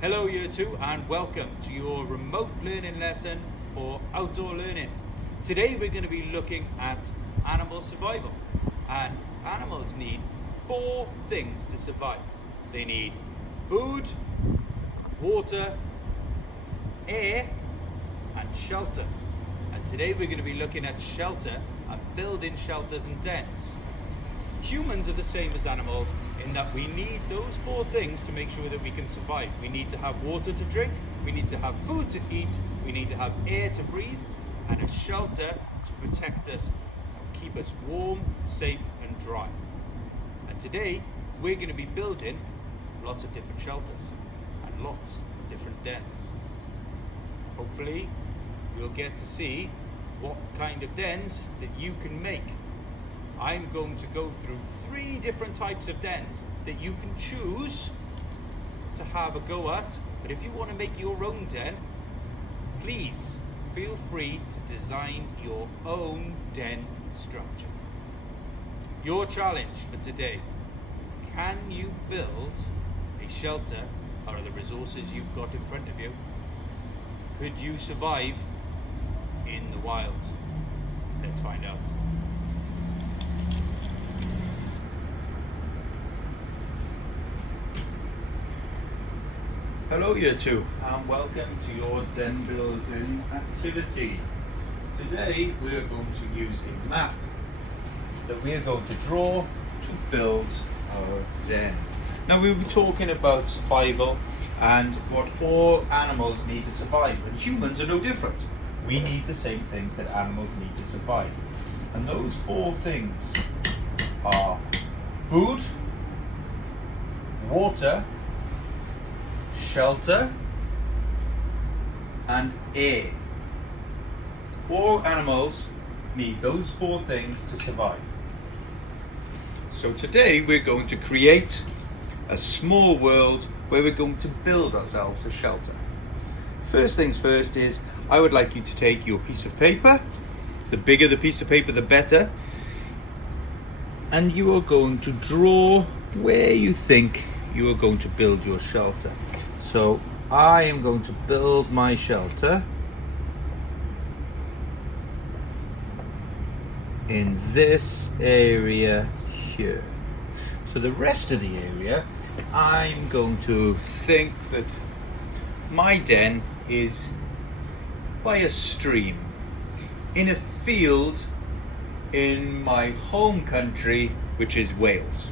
Hello Year 2 and welcome to your remote learning lesson for outdoor learning. Today we're going to be looking at animal survival, and animals need four things to survive. They need food, water, air and shelter. And today we're going to be looking at shelter and building shelters and dens. Humans are the same as animals in that we need those four things to make sure that we can survive. We need to have water to drink, we need to have food to eat, we need to have air to breathe, and a shelter to protect us, keep us warm, safe, and dry. And today, we're going to be building lots of different shelters and lots of different dens. Hopefully, you'll get to see what kind of dens that you can make. I'm going to go through 3 different types of dens that you can choose to have a go at. But if you want to make your own den, please feel free to design your own den structure. Your challenge for today: can you build a shelter out of the resources you've got in front of you? Could you survive in the wild? Let's find out. Hello Year 2 and welcome to your den building activity. Today we're going to use a map that we're going to draw to build our den. Now we'll be talking about survival and what all animals need to survive, and humans are no different. We need the same things that animals need to survive, and those 4 things are food, water, shelter and air. All animals need those 4 things to survive. So today we're going to create a small world where we're going to build ourselves a shelter. First things first is I would like you to take your piece of paper. The bigger the piece of paper the better. And you are going to draw where you think you are going to build your shelter. So I am going to build my shelter in this area here. So the rest of the area, I'm going to think that my den is by a stream, in a field in my home country, which is Wales.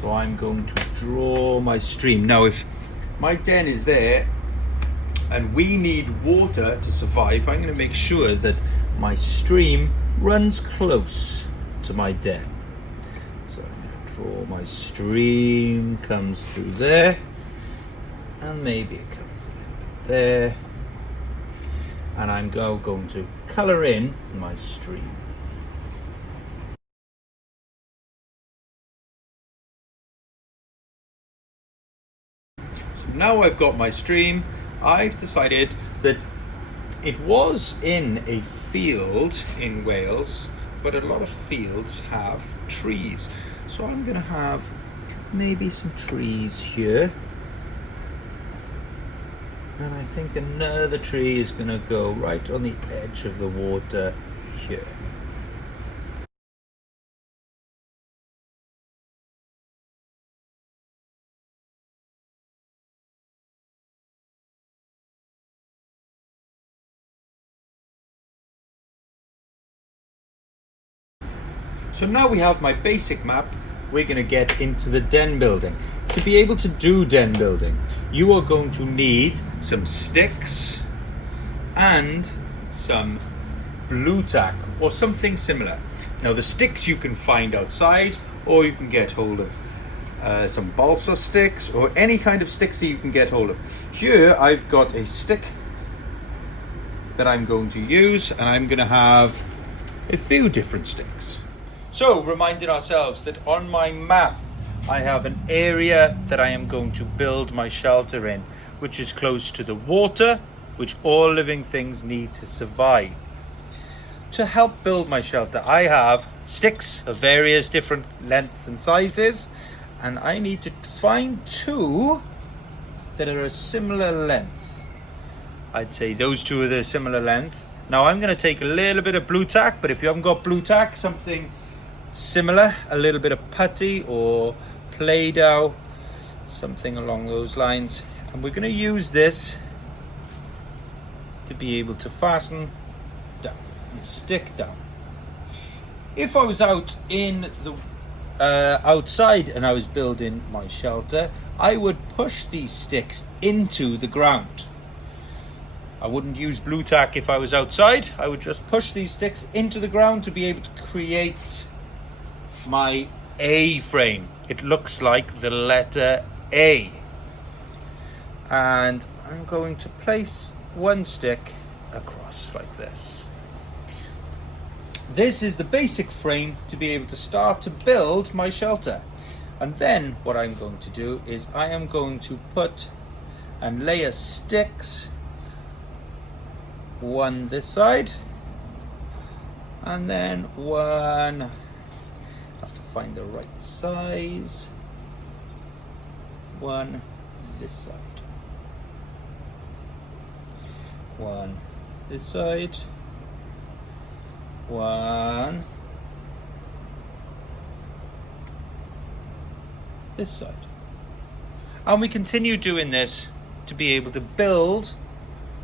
So I'm going to draw my stream. Now if my den is there and we need water to survive, I'm going to make sure that my stream runs close to my den. So I'm going to draw my stream, comes through there, and maybe it comes a little bit there, and I'm going to colour in my stream. Now I've got my stream, I've decided that it was in a field in Wales, but a lot of fields have trees. So I'm going to have maybe some trees here. And I think another tree is going to go right on the edge of the water here. So now we have my basic map, we're going to get into the den building. To be able to do den building, you are going to need some sticks and some blue tack or something similar. Now the sticks you can find outside, or you can get hold of some balsa sticks or any kind of sticks that you can get hold of. Here I've got a stick that I'm going to use, and I'm going to have a few different sticks. So, reminding ourselves that on my map, I have an area that I am going to build my shelter in, which is close to the water, which all living things need to survive. To help build my shelter, I have sticks of various different lengths and sizes, and I need to find 2 that are a similar length. I'd say those two are the similar length. Now I'm going to take a little bit of blue tack, but if you haven't got blue tack, something similar, a little bit of putty or Play-Doh, something along those lines. And we're going to use this to be able to fasten down and stick down. If I was out in the outside and I was building my shelter, I would push these sticks into the ground. I wouldn't use blue tack if I was outside. I would just push these sticks into the ground to be able to create my A-frame. It looks like the letter A. And I'm going to place one stick across like this. This is the basic frame to be able to start to build my shelter. And then what I'm going to do is I am going to put and layer sticks, one this side and then one, I have to find the right size, one this side, one this side, one this side. And we continue doing this to be able to build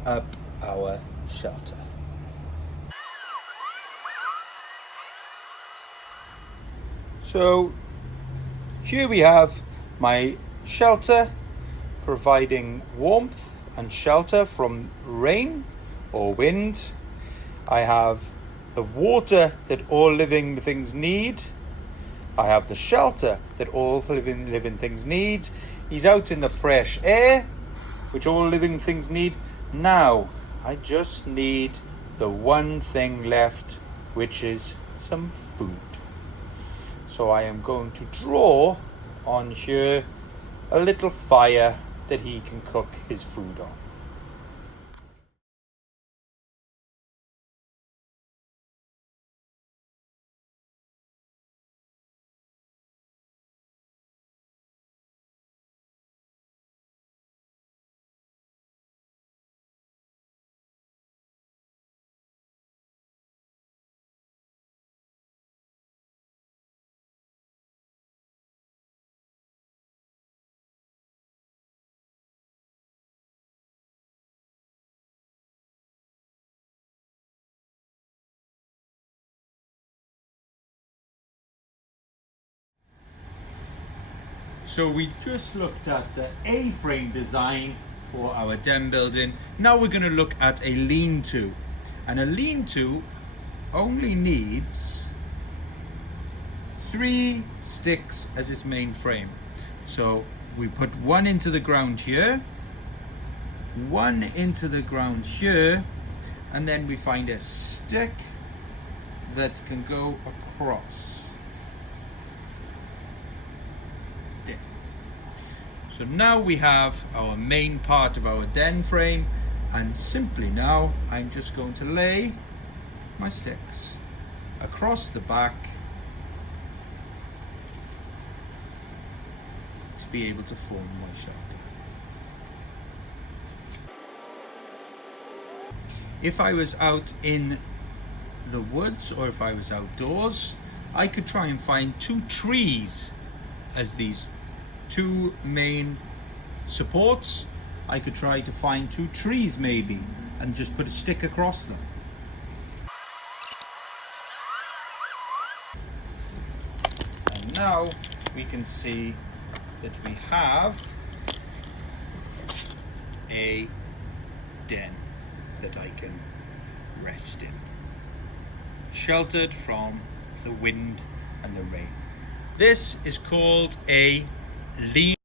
up our shelter. So here we have my shelter, providing warmth and shelter from rain or wind. I have the water that all living things need. I have the shelter that all living things need. He's out in the fresh air, which all living things need. Now, I just need the one thing left, which is some food. So I am going to draw on here a little fire that he can cook his food on. So we just looked at the A-frame design for our den building. Now we're going to look at a lean-to. And a lean-to only needs 3 sticks as its main frame. So we put one into the ground here, one into the ground here, and then we find a stick that can go across. So now we have our main part of our den frame, and simply now I'm just going to lay my sticks across the back to be able to form my shelter. If I was out in the woods or if I was outdoors, I could try and find 2 trees as these 2 main supports. I could try to find 2 trees maybe and just put a stick across them. And now we can see that we have a den that I can rest in, sheltered from the wind and the rain. This is called a lean-to.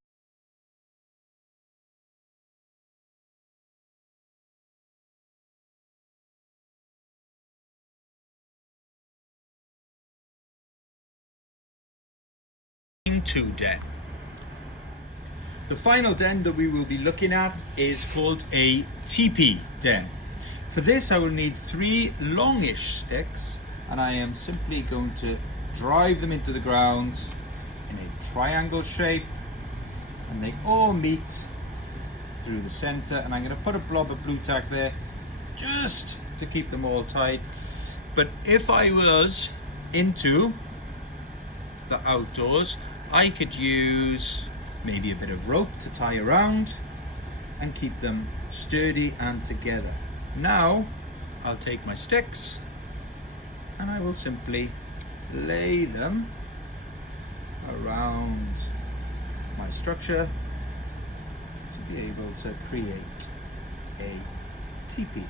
Den. The final den that we will be looking at is called a teepee den. For this I will need 3 longish sticks, and I am simply going to drive them into the ground in a triangle shape, and they all meet through the center, and I'm going to put a blob of blue tack there just to keep them all tied. But if I was into the outdoors, I could use maybe a bit of rope to tie around and keep them sturdy and together. Now I'll take my sticks and I will simply lay them around my structure to be able to create a teepee.